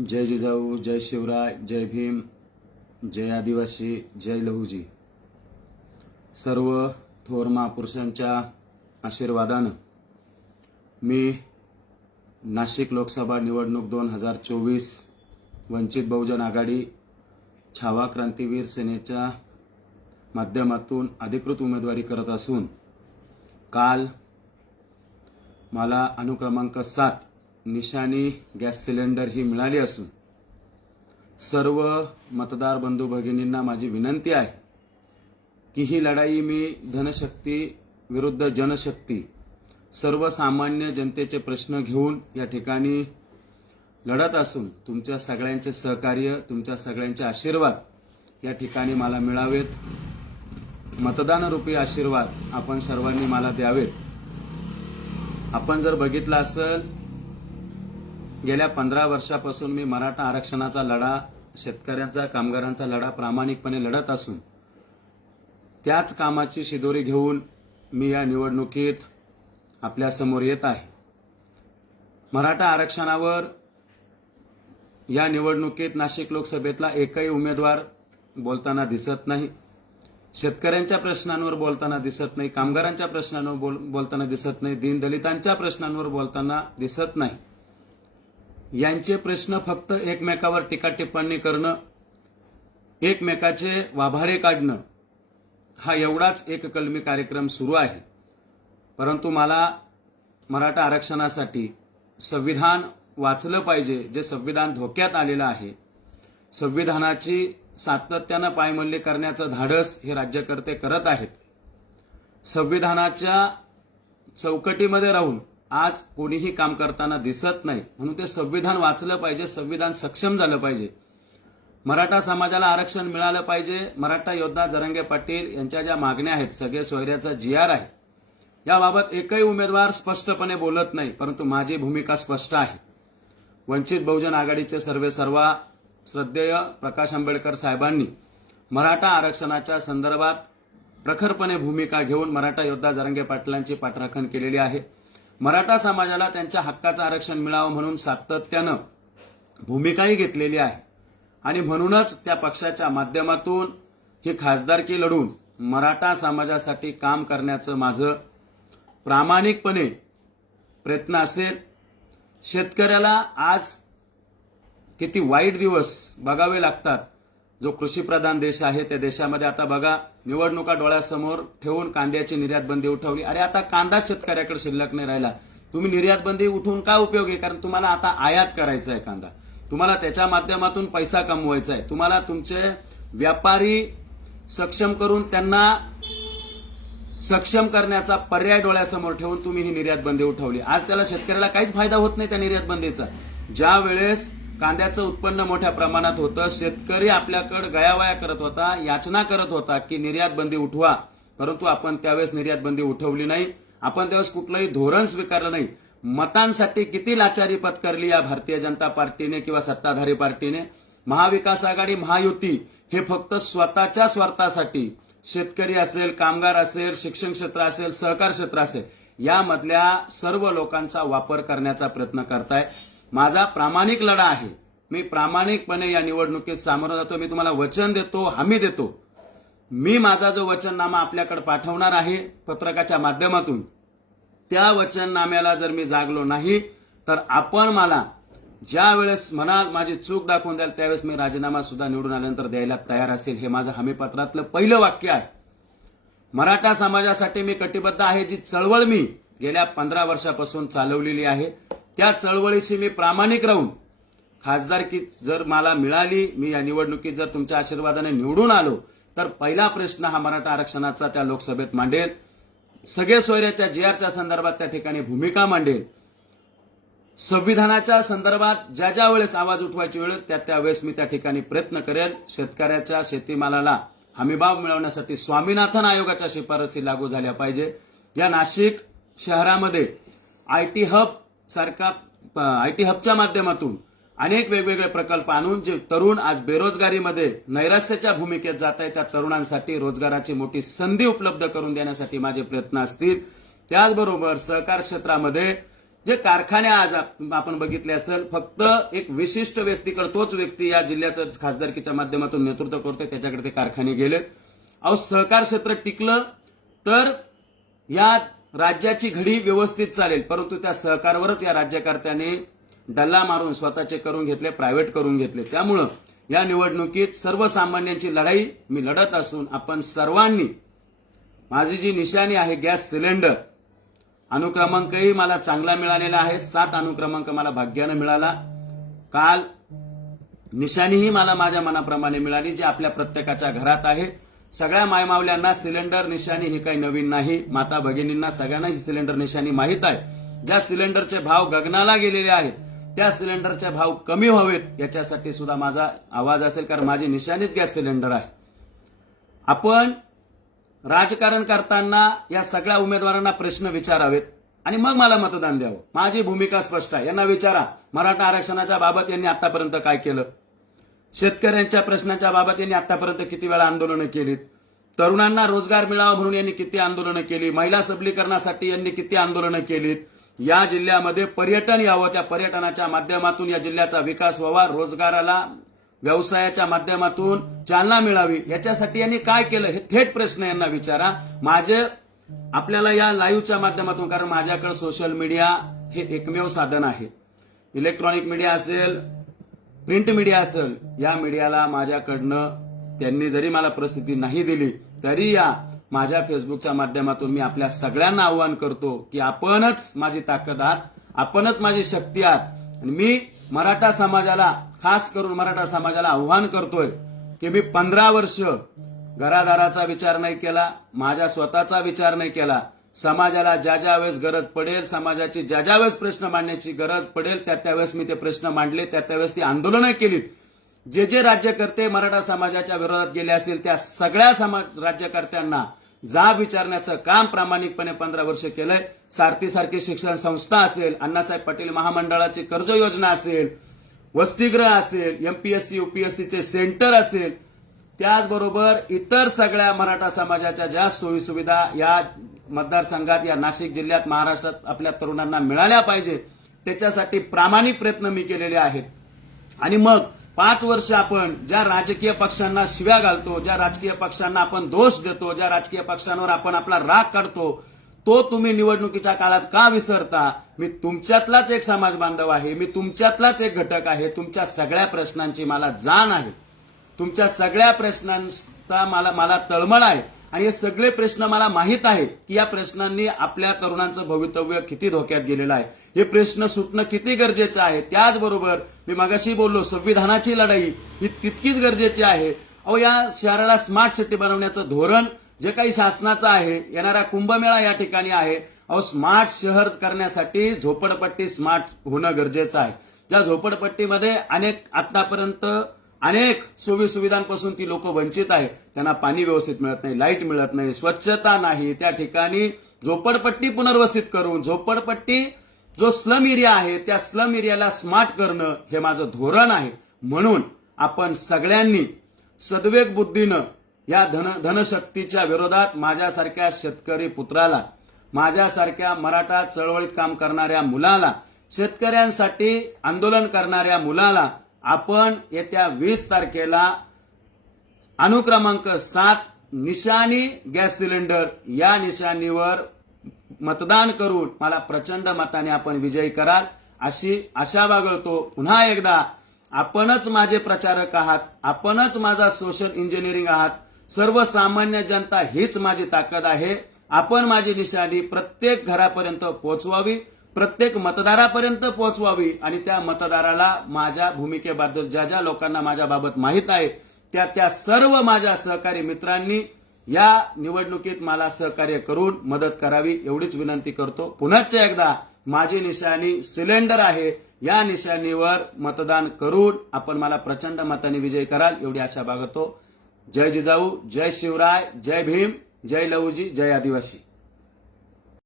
जय जिजाऊ जय शिवराय जय भीम जय आदिवासी जय लहूजी. सर्व थोर महापुरुषांच्या आशीर्वादानं मी नाशिक लोकसभा निवडणूक दोन हजार चोवीस वंचित बहुजन आघाडी छावा क्रांतीवीर सेनेच्या माध्यमातून अधिकृत उमेदवारी करत असून काल मला अनुक्रमांक सात निशाणी गॅस सिलेंडर ही मिळाली असून सर्व मतदार बंधू भगिनींना माझी विनंती आहे की ही लढाई मी धनशक्ती विरुद्ध जनशक्ती सर्वसामान्य जनतेचे प्रश्न घेऊन या ठिकाणी लढत असून तुमच्या सगळ्यांचे सहकार्य तुमच्या सगळ्यांचे आशीर्वाद या ठिकाणी मला मिळावेत. मतदानरूपी आशीर्वाद आपण सर्वांनी मला द्यावेत. आपण जर बघितलं असेल गेल्या पंधरा वर्षापासून मी मराठा आरक्षणाचा लढा शेतकऱ्यांचा कामगारांचा लढा प्रामाणिकपणे लढत असून त्याच कामाची शिदोरी घेऊन मी या निवडणुकीत आपल्यासमोर येत आहे. मराठा आरक्षणावर या निवडणुकीत नाशिक लोकसभेतला एकही उमेदवार बोलताना दिसत नाही. शेतकऱ्यांच्या प्रश्नांवर बोलताना दिसत नाही कामगारांच्या प्रश्नांवर बोल बोलताना दिसत नाही दीनदलितांच्या प्रश्नांवर बोलताना दिसत नाही. यांचे प्रश्न फक्त एकमेकावर टीका टिप्पणी करणं एकमेकाचे वाभारे काढणं हा एवढाच एककलमी कार्यक्रम सुरू आहे. परंतु मला मराठा आरक्षणासाठी संविधान वाचलं पाहिजे जे संविधान धोक्यात आलेलं आहे. संविधानाची सातत्यानं पायमल्ली करण्याचं धाडस हे राज्यकर्ते करत आहेत. संविधानाच्या चौकटीमध्ये राहून आज कोणीही काम करताना दिसत नाही म्हणून ते संविधान वाचलं पाहिजे संविधान सक्षम झालं पाहिजे. मराठा समाजाला आरक्षण मिळालं पाहिजे. मराठा योद्धा जरंगे पाटील यांच्या ज्या मागण्या आहेत सगळे सोयऱ्याचा जी आर आहे याबाबत एकही उमेदवार स्पष्टपणे बोलत नाही परंतु माझी भूमिका स्पष्ट आहे. वंचित बहुजन आघाडीचे सर्वे सर्वा श्रद्धेय प्रकाश आंबेडकर साहेबांनी मराठा आरक्षणाच्या संदर्भात प्रखरपणे भूमिका घेऊन मराठा योद्धा जरंगे पाटलांची पाठराखण केलेली आहे. मराठा समाजाला त्यांच्या हक्काचं आरक्षण मिळावं म्हणून सातत्यानं भूमिकाही घेतलेली आहे. आणि म्हणूनच त्या पक्षाच्या माध्यमातून ही खासदारकी लढून मराठा समाजासाठी काम करण्याचं माझं प्रामाणिकपणे प्रयत्न असेल. शेतकऱ्याला आज किती वाईट दिवस बघावे लागतात. जो कृषीप्रधान देश आहे त्या देशामध्ये आता बघा निवडणुका डोळ्यासमोर ठेवून कांद्याची निर्यात बंदी उठवली. अरे आता कांदा शेतकऱ्याकडे शिल्लक नाही राहिला. तुम्ही निर्यात बंदी उठवून काय उपयोग आहे? कारण तुम्हाला आता आयात करायचा आहे कांदा. तुम्हाला त्याच्या माध्यमातून पैसा कमवायचा आहे. तुम्हाला तुमचे व्यापारी सक्षम करून त्यांना सक्षम करण्याचा पर्याय डोळ्यासमोर ठेवून तुम्ही ही निर्यात बंदी उठवली. आज त्याला शेतकऱ्याला काहीच फायदा होत नाही त्या निर्यात बंदीचा ज्या वेळेस कांद्याचं उत्पन्न मोठ्या प्रमाणात होतं. शेतकरी आपल्याकडे गयावया करत होता याचना करत होता की निर्यात बंदी उठवा. परंतु आपण त्यावेळेस निर्यात बंदी उठवली नाही. आपण त्यावेळेस कुठलंही धोरण स्वीकारलं नाही. मतांसाठी किती लाचारी पत्करली या भारतीय जनता पार्टीने किंवा सत्ताधारी पार्टीने? महाविकास आघाडी महायुती हे फक्त स्वतःच्या स्वार्थासाठी. शेतकरी असेल कामगार असेल शिक्षण क्षेत्र असेल सहकार क्षेत्र असेल यामधल्या सर्व लोकांचा वापर करण्याचा प्रयत्न करताय. माझा प्रामाणिक लढा आहे. मी प्रामाणिकपणे या निवडणुकीत सामोरं जातो. मी तुम्हाला वचन देतो हमी देतो. मी माझा जो वचननामा आपल्याकडे पाठवणार आहे पत्रकाच्या माध्यमातून त्या वचननाम्याला जर मी जागलो नाही तर आपण मला ज्या वेळेस म्हणाल माझी चूक दाखवून द्याल त्यावेळेस मी राजीनामा सुद्धा निवडून आल्यानंतर द्यायला तयार असेल हे माझं हमीपत्रातलं पहिलं वाक्य आहे. मराठा समाजासाठी मी कटिबद्ध आहे जी चळवळ मी गेल्या पंधरा वर्षापासून चालवलेली आहे. त्या चळवळीशी मी प्रामाणिक राहून खासदारकी जर मला मिळाली मी या निवडणुकीत जर तुमच्या आशीर्वादाने निवडून आलो तर पहिला प्रश्न हा मराठा आरक्षणाचा त्या लोकसभेत मांडेल. सगळे सोयऱ्याच्या जी आरच्या संदर्भात त्या ठिकाणी भूमिका मांडेल. संविधानाच्या संदर्भात ज्या ज्या वेळेस आवाज उठवायची वेळ त्या त्यावेळेस मी त्या ठिकाणी प्रयत्न करेल. शेतकऱ्याच्या शेतीमालाला हमीभाव मिळवण्यासाठी स्वामीनाथन आयोगाच्या शिफारसी लागू झाल्या पाहिजे. या नाशिक शहरामध्ये आय टी हब सारखा आय टी हबच्या माध्यमातून अनेक वेगवेगळे प्रकल्प आणून जे तरुण आज बेरोजगारीमध्ये नैराश्याच्या भूमिकेत जात आहे त्या तरुणांसाठी रोजगाराची मोठी संधी उपलब्ध करून देण्यासाठी माझे प्रयत्न असतील. त्याचबरोबर सहकार क्षेत्रामध्ये जे कारखाने आज आपण बघितले असेल फक्त एक विशिष्ट व्यक्तीकडे तोच व्यक्ती या जिल्ह्याचं खासदारकीच्या माध्यमातून नेतृत्व करतोय त्याच्याकडे ते कारखाने गेलेत अहो सहकार क्षेत्र टिकलं तर या राज्याची घडी व्यवस्थित चालेल परंतु त्या सहकारवरच या राज्यकर्त्याने डल्ला मारून स्वतःचे करून घेतले प्रायव्हेट करून घेतले. त्यामुळं या निवडणुकीत सर्वसामान्यांची लढाई मी लढत असून आपण सर्वांनी माझी जी निशाणी आहे गॅस सिलेंडर अनुक्रमांकही मला चांगला मिळालेला आहे सात अनुक्रमांक मला भाग्यानं मिळाला. काल निशाणीही मला माझ्या मनाप्रमाणे मिळाली जी आपल्या प्रत्येकाच्या घरात आहे. सगळ्या मायमावल्यांना सिलेंडर निशाणी ही काही नवीन नाही. माता भगिनींना सगळ्यांना ही सिलेंडर निशाणी माहीत आहे. ज्या सिलेंडरचे भाव गगनाला गेलेले आहेत त्या सिलेंडरचे भाव कमी व्हावेत याच्यासाठी सुद्धा माझा आवाज असेल कारण माझी निशाणीच गॅस सिलेंडर आहे. आपण राजकारण करताना या सगळ्या उमेदवारांना प्रश्न विचारावेत आणि मग मला मतदान द्यावं. माझी भूमिका स्पष्ट आहे. यांना विचारा. मराठा आरक्षणाच्या बाबत यांनी आतापर्यंत काय केलं? शेतकऱ्यांच्या प्रश्नाच्या बाबत यांनी आतापर्यंत किती वेळा आंदोलनं केलीत? तरुणांना रोजगार मिळावा म्हणून यांनी किती आंदोलनं केली? महिला सबलीकरणासाठी यांनी किती आंदोलनं केलीत? या जिल्ह्यामध्ये पर्यटन यावं त्या पर्यटनाच्या माध्यमातून या जिल्ह्याचा विकास व्हावा रोजगाराला व्यवसायाच्या माध्यमातून चालना मिळावी याच्यासाठी यांनी काय केलं? हे थेट प्रश्न यांना विचारा. माझे आपल्याला या लाईव्हच्या माध्यमातून कारण माझ्याकडे सोशल मीडिया हे एकमेव साधन आहे. इलेक्ट्रॉनिक मीडिया असेल प्रिंट मीडिया असेल या मीडियाला माझ्याकडनं त्यांनी जरी मला प्रसिद्धी नाही दिली तरी या माझ्या फेसबुकच्या माध्यमातून मी आपल्या सगळ्यांना आव्हान करतो की आपणच माझी ताकद आहात आपणच माझी शक्ती आहात. आणि मी मराठा समाजाला खास करून मराठा समाजाला आव्हान करतोय की मी पंधरा वर्ष घरादाराचा विचार नाही केला माझ्या स्वतःचा विचार नाही केला समाजाला ज्या ज्या वेळेस गरज पडेल समाजाची ज्या ज्या वेळेस प्रश्न मांडण्याची गरज पडेल त्या त्यावेळेस मी ते प्रश्न मांडले त्या त्यावेळेस ती आंदोलनं केलीत. जे जे राज्यकर्ते मराठा समाजाच्या विरोधात गेले असतील त्या सगळ्या समाज राज्यकर्त्यांना जाब विचारण्याचं काम प्रामाणिकपणे पंधरा वर्ष केलंय. सारथी सारखी शिक्षण संस्था असेल अण्णासाहेब पाटील महामंडळाची कर्ज योजना असेल वसतिगृह असेल एमपीएससी युपीएससीचे सेंटर असेल त्याचबरोबर इतर सगळ्या मराठा समाजाच्या ज्या सोयी सुविधा या मतदारसंघात या नाशिक जिल्ह्यात महाराष्ट्रात आपल्या तरुणांना मिळाल्या पाहिजेत त्याच्यासाठी प्रामाणिक प्रयत्न मी केलेले आहेत. आणि मग पाच वर्ष आपण ज्या राजकीय पक्षांना शिव्या घालतो ज्या राजकीय पक्षांना आपण दोष देतो ज्या राजकीय पक्षांवर आपण आपला राग काढतो तो तुम्ही निवडणुकीच्या काळात का विसरता? मी तुमच्यातलाच एक समाज बांधव आहे मी तुमच्यातलाच एक घटक आहे तुमच्या सगळ्या प्रश्नांची मला जाण आहे. तुमच्या सगळ्या प्रश्नांचा मला मला तळमळ आहे. आणि हे सगळे प्रश्न मला माहीत आहेत की या प्रश्नांनी आपल्या तरुणांचं भवितव्य किती धोक्यात गेलेलं आहे. हे प्रश्न सुटणं किती गरजेचं आहे? त्याचबरोबर मी मगाशी बोललो संविधानाची लढाई ही तितकीच गरजेची आहे. अहो या शहराला स्मार्ट सिटी बनवण्याचं धोरण जे काही शासनाचं आहे येणारा कुंभमेळा या ठिकाणी आहे. अहो स्मार्ट शहर करण्यासाठी झोपडपट्टी स्मार्ट होणं गरजेचं आहे. त्या झोपडपट्टीमध्ये अनेक आतापर्यंत अनेक सोयीसुविधांपासून ती लोक वंचित आहे त्यांना पाणी व्यवस्थित मिळत नाही लाइट मिळत नाही स्वच्छता नाही. त्या ठिकाणी झोपडपट्टी पुनर्वसित करून झोपडपट्टी जो स्लम एरिया आहे त्या स्लम एरियाला स्मार्ट करणं हे माझं धोरण आहे. म्हणून आपण सगळ्यांनी सद्वेग बुद्धीनं या धन धनशक्तीच्या विरोधात माझ्यासारख्या शेतकरी पुत्राला माझ्यासारख्या मराठा चळवळीत काम करणाऱ्या मुलाला शेतकऱ्यांसाठी आंदोलन करणाऱ्या मुलाला आपण येत्या वीस तारखेला अनुक्रमांक सात निशाणी गॅस सिलेंडर या निशाणीवर मतदान करून मला प्रचंड मताने आपण विजयी कराल अशी आशा बागळतो पुन्हा एकदा आपणच माझे प्रचारक आहात आपणच माझा सोशल इंजिनिअरिंग आहात सर्वसामान्य जनता हीच माझी ताकद आहे. आपण माझी निशाणी प्रत्येक घरापर्यंत पोहोचवावी. प्रत्येक मतदारापर्यंत पोहोचवावी आणि त्या मतदाराला माझ्या भूमिकेबद्दल ज्या ज्या लोकांना माझ्याबाबत माहीत आहे त्या त्या सर्व माझ्या सहकारी मित्रांनी या निवडणुकीत मला सहकार्य करून मदत करावी एवढीच विनंती करतो. पुन्हाच एकदा माझी निशाणी सिलेंडर आहे. या निशाणीवर मतदान करून आपण मला प्रचंड मताने विजय कराल एवढी आशा बागतो जय जिजाऊ जय शिवराय जय भीम जय लहूजी जय आदिवासी.